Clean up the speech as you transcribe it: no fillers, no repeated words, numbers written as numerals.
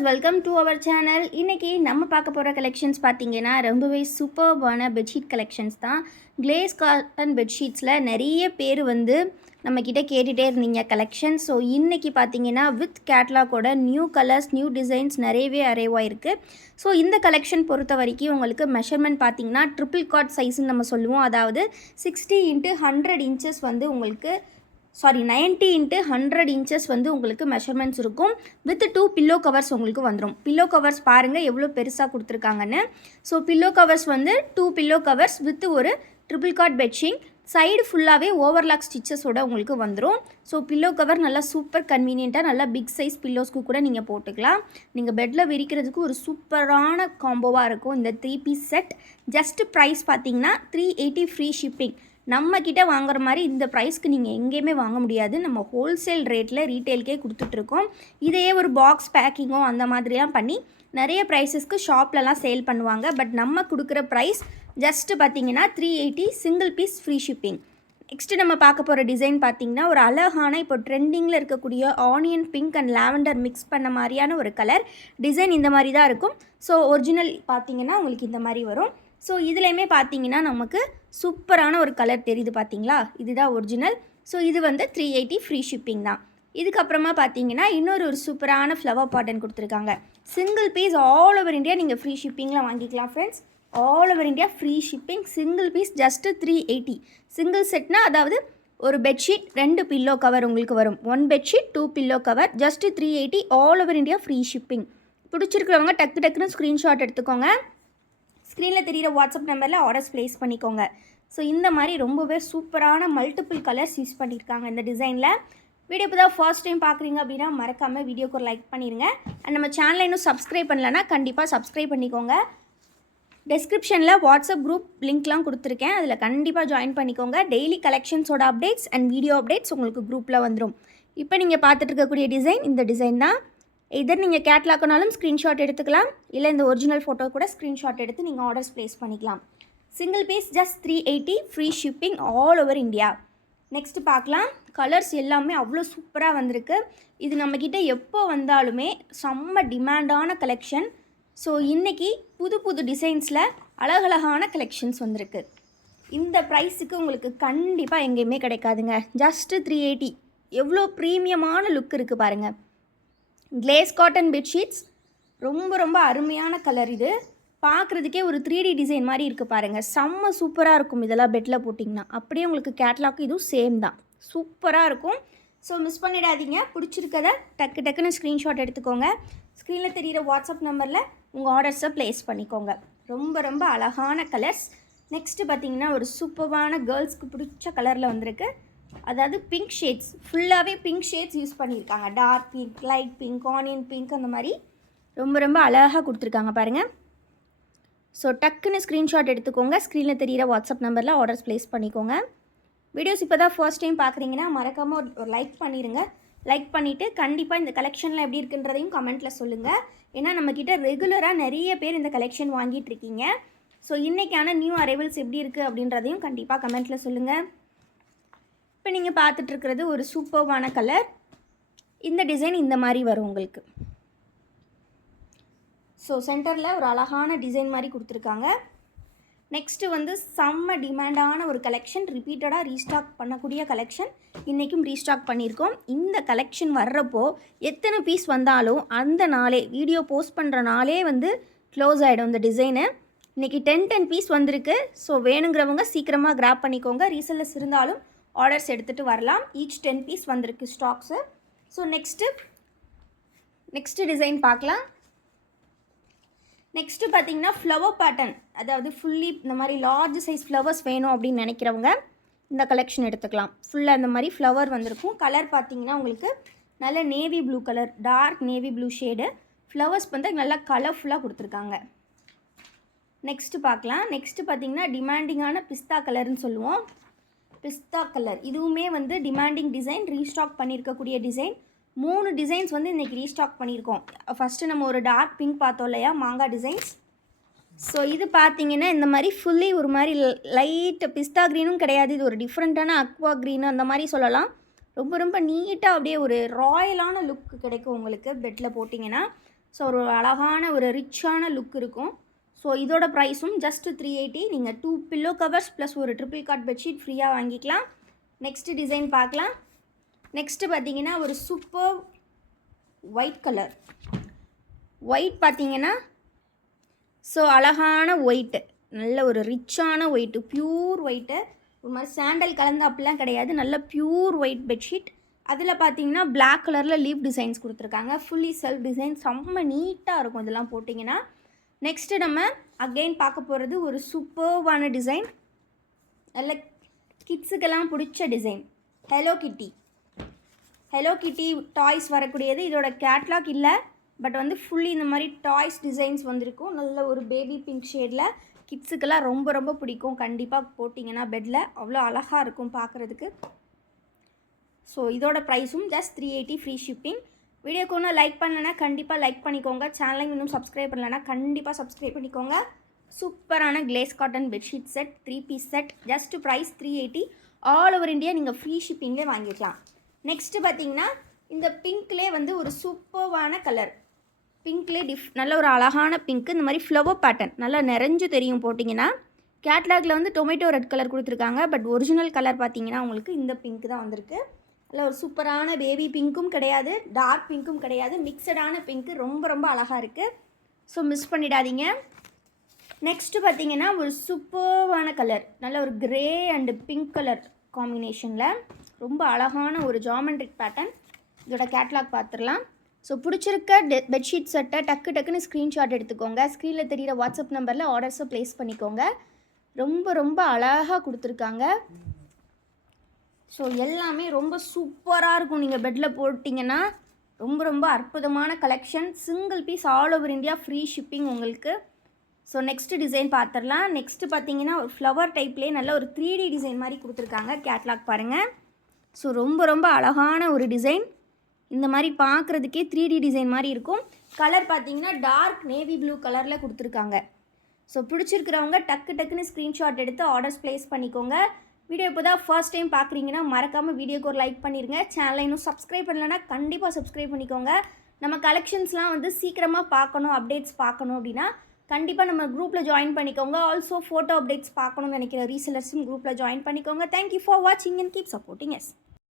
Viewers, welcome to our channel. இன்றைக்கி நம்ம பார்க்க போகிற கலெக்ஷன்ஸ் பார்த்தீங்கன்னா ரொம்பவே சூப்பர்பான பெட்ஷீட் கலெக்ஷன்ஸ் தான். கிளேஸ் காட்டன் பெட்ஷீட்ஸில் நிறைய பேர் வந்து நம்மக்கிட்ட கேட்டுகிட்டே இருந்தீங்க கலெக்ஷன். ஸோ இன்றைக்கி பார்த்தீங்கன்னா வித் கேட்லாகோட நியூ கலர்ஸ், நியூ டிசைன்ஸ் நிறையவே அரைவ் ஆயிருக்கு. ஸோ இந்த கலெக்ஷன் பொறுத்த வரைக்கும் உங்களுக்கு மெஷர்மெண்ட் பார்த்தீங்கன்னா ட்ரிபிள் காட் சைஸ்ன்னு நம்ம சொல்லுவோம். அதாவது 60 × 100 இன்ச்சஸ் வந்து உங்களுக்கு 90 × 100 இன்ச்சஸ் வந்து உங்களுக்கு மெஷர்மெண்ட்ஸ் இருக்கும். வித் 2 பில்லோ கவர்ஸ் உங்களுக்கு வந்துடும். பில்லோ கவர்ஸ் பாருங்கள் எவ்வளோ பெருசாக கொடுத்துருக்காங்கன்னு. ஸோ பில்லோ கவர்ஸ் வந்து 2 பில்லோ கவர்ஸ் வித் ஒரு ட்ரிபிள் காட் பெட்ஷீட். சைடு ஃபுல்லாகவே ஓவர்லாக் ஸ்டிச்சஸோட உங்களுக்கு வந்துடும். ஸோ பில்லோ கவர் நல்லா சூப்பர் கன்வீனியண்ட்டாக நல்லா பிக் சைஸ் பில்லோஸ்க்கு கூட நீங்கள் போட்டுக்கலாம். நீங்கள் பெட்டில் விரிக்கிறதுக்கு ஒரு சூப்பரான காம்போவாக இருக்கும் இந்த 3 பீஸ் செட். ஜஸ்ட் ப்ரைஸ் பார்த்தீங்கன்னா 380 ஃப்ரீ ஷிப்பிங். நம்மக்கிட்ட வாங்குற மாதிரி இந்த ப்ரைஸ்க்கு நீங்கள் எங்கேயுமே வாங்க முடியாது. நம்ம ஹோல்சேல் ரேட்டில் ரீட்டெயிலுக்கே கொடுத்துட்ருக்கோம். இதையே ஒரு பாக்ஸ் பேக்கிங்கோ அந்த மாதிரிலாம் பண்ணி நிறைய ப்ரைஸஸ்க்கு ஷாப்லலாம் சேல் பண்ணுவாங்க. பட் நம்ம கொடுக்குற ப்ரைஸ் ஜஸ்ட்டு பார்த்தீங்கன்னா 380 single piece free shipping. Next நம்ம பார்க்க போகிற டிசைன் பார்த்திங்கன்னா ஒரு அழகான இப்போ ட்ரெண்டிங்கில் இருக்கக்கூடிய onion pink and lavender mix பண்ண மாதிரியான ஒரு கலர் டிசைன். இந்த மாதிரி தான் இருக்கும். ஸோ ஒரிஜினல் பார்த்திங்கன்னா உங்களுக்கு இந்த மாதிரி வரும். ஸோ இதுலேயுமே பார்த்தீங்கன்னா நமக்கு சூப்பரான ஒரு கலர் தெரியுது பார்த்தீங்களா, இதுதான் ஒரிஜினல். ஸோ இது வந்து 380 ஃப்ரீ ஷிப்பிங் தான். இதுக்கப்புறமா பார்த்தீங்கன்னா இன்னொரு சூப்பரான ஃப்ளவர் பாட்டன் கொடுத்துருக்காங்க. Single piece all over India நீங்கள் ஃப்ரீ ஷிப்பிங்கில் வாங்கிக்கலாம் friends. All over India free shipping. Single piece just 380. Single செட்னா அதாவது ஒரு பெட்ஷீட் 2 பில்லோ கவர் உங்களுக்கு வரும். 1 bedsheet 2 pillow cover just 380 all over India free shipping. பிடிச்சிருக்கிறவங்க டக்குன்னு ஸ்க்ரீன்ஷாட் எடுத்துக்கோங்க. ஸ்க்ரீனில் தெரிகிற வாட்ஸ்அப் நம்பரில் ஆர்டர்ஸ் ப்ளேஸ் பண்ணிக்கோங்க. ஸோ இந்த மாதிரி ரொம்பவே சூப்பரான மல்டிபிள் கலர்ஸ் யூஸ் பண்ணியிருக்காங்க இந்த டிசைனில். வீடியோ இப்போ தான் ஃபர்ஸ்ட் டைம் பார்க்குறீங்க அப்படின்னா மறக்காமல் வீடியோக்கு ஒரு லைக் பண்ணிடுங்க. அண்ட் நம்ம சேனலை இன்னும் சப்ஸ்கிரைப் பண்ணலன்னா கண்டிப்பாக சப்ஸ்கிரைப் பண்ணிக்கோங்க. டெஸ்கிரிப்ஷனில் வாட்ஸ்அப் குரூப் லிங்க்லாம் கொடுத்துருக்கேன், அதில் கண்டிப்பாக ஜாயின் பண்ணிக்கோங்க. டெய்லி கலெக்ஷன்ஸோட அப்டேட்ஸ் அண்ட் வீடியோ அப்டேட்ஸ் உங்களுக்கு குரூப்பில் வந்துடும். இப்போ நீங்கள் பார்த்துட்டு இருக்கக்கூடிய டிசைன் இந்த டிசைன் தான். இதர் நீங்கள் கேட்லாக்குனாலும் ஸ்க்ரீன்ஷாட் எடுத்துக்கலாம், இல்லை இந்த ஒரிஜினல் ஃபோட்டோ கூட ஸ்க்ரீன்ஷாட் எடுத்து நீங்கள் ஆர்டர்ஸ் ப்ளேஸ் பண்ணிக்கலாம். Single piece just 380 free shipping all over India. Next பார்க்கலாம். கலர்ஸ் எல்லாமே அவ்வளோ சூப்பராக வந்திருக்கு. இது நம்மக்கிட்ட எப்போ வந்தாலுமே செம்ம டிமாண்டான கலெக்ஷன். ஸோ இன்றைக்கி புது டிசைன்ஸில் அழகழகான கலெக்ஷன்ஸ் வந்திருக்கு. இந்த ப்ரைஸுக்கு உங்களுக்கு கண்டிப்பாக எங்கேயுமே கிடைக்காதுங்க. ஜஸ்ட்டு 380. எவ்வளோ ப்ரீமியமான லுக் இருக்குது பாருங்கள். கிளேஸ் காட்டன் பெட்ஷீட்ஸ் ரொம்ப அருமையான கலர். இது பார்க்குறதுக்கே ஒரு 3D டிசைன் மாதிரி இருக்குது பாருங்கள். செம்ம சூப்பராக இருக்கும் இதெல்லாம் பெட்டில் போட்டிங்கன்னா. அப்படியே உங்களுக்கு கேட்லாக்கு இதுவும் சேம் தான், சூப்பராக இருக்கும். ஸோ மிஸ் பண்ணிடாதீங்க. பிடிச்சிருக்கதை டக்குன்னு ஸ்க்ரீன்ஷாட் எடுத்துக்கோங்க. ஸ்க்ரீனில் தெரிகிற வாட்ஸ்அப் நம்பரில் உங்கள் ஆர்டர்ஸை ப்ளேஸ் பண்ணிக்கோங்க. ரொம்ப அழகான கலர்ஸ். நெக்ஸ்ட்டு பார்த்திங்கன்னா ஒரு சூப்பரான கேர்ள்ஸ்க்கு பிடிச்ச கலரில் வந்திருக்கு. அதாவது பிங்க் ஷேட்ஸ், ஃபுல்லாகவே பிங்க் ஷேட்ஸ் யூஸ் பண்ணியிருக்காங்க. Dark pink, light pink, onion pink, அந்த மாதிரி ரொம்ப அழகாக கொடுத்துருக்காங்க பாருங்கள். ஸோ டக்குன்னு ஸ்க்ரீன்ஷாட் எடுத்துக்கோங்க. ஸ்க்ரீனில் தெரிகிற வாட்ஸ்அப் நம்பரில் ஆர்டர்ஸ் ப்ளேஸ் பண்ணிக்கோங்க. வீடியோஸ் இப்போ தான் ஃபர்ஸ்ட் டைம் பார்க்குறீங்கன்னா மறக்காமல் ஒரு லைக் பண்ணிடுங்க. லைக் பண்ணிவிட்டு கண்டிப்பாக இந்த கலெக்ஷனில் எப்படி இருக்குன்றதையும் கமெண்ட்டில் சொல்லுங்கள். ஏன்னா நம்மக்கிட்ட ரெகுலராக நிறைய பேர் இந்த கலெக்ஷன் வாங்கிட்டு இருக்கீங்க. ஸோ இன்றைக்கான நியூ அரைவல்ஸ் எப்படி இருக்குது அப்படின்றதையும் கண்டிப்பாக கமெண்ட்டில் சொல்லுங்கள். இப்போ நீங்கள் பார்த்துட்ருக்கிறது ஒரு சூப்பர்வான கலர். இந்த டிசைன் இந்த மாதிரி வரும் உங்களுக்கு. ஸோ சென்டரில் ஒரு அழகான டிசைன் மாதிரி கொடுத்துருக்காங்க. நெக்ஸ்ட்டு வந்து செம்ம டிமாண்டான ஒரு கலெக்ஷன், ரிப்பீட்டடாக ரீஸ்டாக் பண்ணக்கூடிய கலெக்ஷன். இன்றைக்கும் ரீஸ்டாக் பண்ணியிருக்கோம். இந்த கலெக்ஷன் வர்றப்போ எத்தனை பீஸ் வந்தாலும் அந்த நாளே, வீடியோ போஸ்ட் பண்ணுற நாளே வந்து க்ளோஸ் ஆகிடும் இந்த டிசைனு. இன்றைக்கி 10 பீஸ் வந்திருக்கு. ஸோ வேணுங்கிறவங்க சீக்கிரமாக கிராப் பண்ணிக்கோங்க. ரீசெல்லர்ஸ் இருந்தாலும் ஆர்டர்ஸ் எடுத்துகிட்டு வரலாம். ஈச் 10 பீஸ் வந்திருக்கு ஸ்டாக்ஸு. ஸோ நெக்ஸ்ட்டு டிசைன் பார்க்கலாம். நெக்ஸ்ட்டு பார்த்தீங்கன்னா ஃப்ளவர் பேட்டர்ன், அதாவது ஃபுல்லி இந்த மாதிரி லார்ஜ் சைஸ் ஃப்ளவர்ஸ் வேணும் அப்படின்னு நினைக்கிறவங்க இந்த கலெக்ஷன் எடுத்துக்கலாம். ஃபுல்லாக இந்த மாதிரி ஃப்ளவர் வந்திருக்கும். கலர் பார்த்தீங்கன்னா உங்களுக்கு நல்ல navy blue colour, dark navy blue shade. Flowers வந்து நல்லா கலர்ஃபுல்லாக கொடுத்துருக்காங்க. நெக்ஸ்ட்டு பார்க்கலாம். நெக்ஸ்ட்டு பார்த்தீங்கன்னா டிமாண்டிங்கான பிஸ்தா கலர்னு சொல்லுவோம். பிஸ்தா கலர் இதுவுமே வந்து டிமாண்டிங் டிசைன், ரீஸ்டாக் பண்ணியிருக்கக்கூடிய டிசைன். 3 டிசைன்ஸ் வந்து இன்றைக்கி ரீஸ்டாக் பண்ணியிருக்கோம். ஃபஸ்ட்டு நம்ம ஒரு டார்க் பிங்க் பார்த்தோம் இல்லையா, மாங்காய் டிசைன்ஸ். ஸோ இது பார்த்திங்கன்னா இந்த மாதிரி ஃபுல்லி ஒரு மாதிரி லைட் பிஸ்தா க்ரீனும் கிடையாது, இது ஒரு டிஃப்ரெண்ட்டான அக்வா க்ரீனு அந்த மாதிரி சொல்லலாம். ரொம்ப நீட்டாக அப்படியே ஒரு ராயலான லுக் கிடைக்கும் உங்களுக்கு பெட்டில் போட்டிங்கன்னா. ஸோ ஒரு அழகான ஒரு ரிச்சான லுக் இருக்கும். ஸோ இதோட ப்ரைஸும் ஜஸ்ட் 380. நீங்கள் 2 பில்லோ கவர்ஸ் ப்ளஸ் ஒரு ட்ரிபிள் காட் பெட்ஷீட் ஃப்ரீயாக வாங்கிக்கலாம். நெக்ஸ்ட்டு டிசைன் பார்க்கலாம். நெக்ஸ்ட்டு பார்த்தீங்கன்னா ஒரு சூப்பர் ஒயிட் கலர். ஒயிட் பார்த்தீங்கன்னா ஸோ அழகான ஒயிட்டு, நல்ல ஒரு ரிச்சான ஒயிட்டு, ப்யூர் ஒயிட்டு. ஒரு மாதிரி சாண்டல் கலந்து அப்படிலாம் கிடையாது, நல்ல ப்யூர் ஒயிட் பெட்ஷீட். அதில் பார்த்தீங்கன்னா பிளாக் கலரில் லீவ் டிசைன்ஸ் கொடுத்துருக்காங்க. ஃபுல்லி செல்ஃப் டிசைன், செம்ம நீட்டாக இருக்கும் இதெல்லாம் போட்டிங்கன்னா. நெக்ஸ்ட்டு நம்ம அகெயின் பார்க்க போகிறது ஒரு சூப்பர்வான டிசைன், நல்ல கிட்ஸுக்கெல்லாம் பிடிச்ச டிசைன். ஹலோ கிட்டி டாய்ஸ் வரக்கூடியது. இதோட கேட்லாக் இல்லை, பட் வந்து ஃபுல்லி இந்த மாதிரி டாய்ஸ் டிசைன்ஸ் வந்திருக்கும். நல்ல ஒரு பேபி பிங்க் ஷேடில் கிட்ஸுக்கெல்லாம் ரொம்ப ரொம்ப பிடிக்கும். கண்டிப்பாக போட்டிங்கன்னா பெட்டில் அவ்வளோ அழகாக இருக்கும் பார்க்குறதுக்கு. ஸோ இதோட ப்ரைஸும் ஜஸ்ட் 380 ஃப்ரீ ஷிப்பிங். வீடியோக்கு ஒன்றும் லைக் பண்ணலைன்னா கண்டிப்பாக லைக் பண்ணிக்கோங்க. சேனலை இன்னும் சப்ஸ்கிரைப் பண்ணலைன்னா கண்டிப்பாக சப்ஸ்கிரைப் பண்ணிக்கோங்க. சூப்பரான glaze cotton bedsheet set, 3 piece set, just price 380. All over India நீங்கள் ஃப்ரீ ஷிப்பிங்லேயே வாங்கிக்கலாம். நெக்ஸ்ட்டு பார்த்தீங்கன்னா இந்த பிங்க்லேயே வந்து ஒரு சூப்பர்வான கலர். பிங்க்லேயே நல்ல ஒரு அழகான பிங்க்கு. இந்த மாதிரி ஃப்ளவர் பேட்டர்ன் நல்லா நிறைஞ்சு தெரியும் போட்டிங்கன்னா. கேட்லாகில் வந்து டொமேட்டோ ரெட் கலர் கொடுத்துருக்காங்க, பட் ஒரிஜினல் கலர் பார்த்தீங்கன்னா உங்களுக்கு இந்த பிங்க் தான் வந்திருக்கு. நல்ல ஒரு சூப்பரான பேபி பிங்க்கும் கிடையாது, டார்க் பிங்க்கும் கிடையாது, மிக்சடான பிங்க்கு. ரொம்ப ரொம்ப அழகாக இருக்குது. ஸோ மிஸ் பண்ணிடாதீங்க. நெக்ஸ்ட்டு பார்த்தீங்கன்னா ஒரு சூப்பர்வான கலர், நல்ல ஒரு கிரே அண்டு பிங்க் கலர் காம்பினேஷனில் ரொம்ப அழகான ஒரு ஜாமெண்ட்ரிக் பேட்டர்ன். இதோட கேட்லாக் பார்த்துடலாம். ஸோ பிடிச்சிருக்க பெட்ஷீட் செட்டை டக்குன்னு ஸ்க்ரீன்ஷாட் எடுத்துக்கோங்க. ஸ்க்ரீனில் தெரிகிற வாட்ஸ்அப் நம்பரில் ஆர்டர்ஸை ப்ளேஸ் பண்ணிக்கோங்க. ரொம்ப ரொம்ப அழகாக கொடுத்துருக்காங்க. ஸோ எல்லாமே ரொம்ப சூப்பராக இருக்கும். நீங்கள் பெட்டில் போட்டிங்கன்னா ரொம்ப ரொம்ப அற்புதமான collection. Single piece all over India free shipping உங்களுக்கு. ஸோ நெக்ஸ்ட்டு டிசைன் பார்த்துடலாம். நெக்ஸ்ட்டு பார்த்தீங்கன்னா ஒரு ஃப்ளவர் டைப்லேயே நல்ல ஒரு 3D டிசைன் மாதிரி கொடுத்துருக்காங்க. கேட்லாக் பாருங்கள். ஸோ ரொம்ப ரொம்ப அழகான ஒரு டிசைன். இந்த மாதிரி பார்க்குறதுக்கே 3D டிசைன் மாதிரி இருக்கும். கலர் பார்த்தீங்கன்னா டார்க் நேவி ப்ளூ கலரில் கொடுத்துருக்காங்க. ஸோ பிடிச்சிருக்கிறவங்க டக்குன்னு ஸ்க்ரீன்ஷாட் எடுத்து ஆர்டர்ஸ் ப்ளேஸ் பண்ணிக்கோங்க. வீடியோ இப்போ தான் ஃபர்ஸ்ட் டைம் பார்க்குறீங்கன்னா மறக்காமல் வீடியோக்கு ஒரு லைக் பண்ணிடுங்க. சேனலை இன்னும் சப்ஸ்கிரைப் பண்ணலைன்னா கண்டிப்பாக சப்ஸ்கிரைப் பண்ணிக்கோங்க. நம்ம கலெக்ஷன்ஸ்லாம் வந்து சீக்கிரமாக பார்க்கணும், அப்டேட்ஸ் பார்க்கணும் அப்படின்னா கண்டிப்பாக நம்ம குரூப்பில் ஜாயின் பண்ணிக்கோங்க. ஆல்சோ ஃபோட்டோ அப்டேட்ஸ் பார்க்கணும்னு நினைக்கிற ரீசெல்லர்ஸும் குரூப்பில் ஜாயின் பண்ணிக்கோங்க. தேங்க்யூ ஃபார் வாட்சிங் அண்ட் கீப் சப்போர்ட்டிங் எஸ்.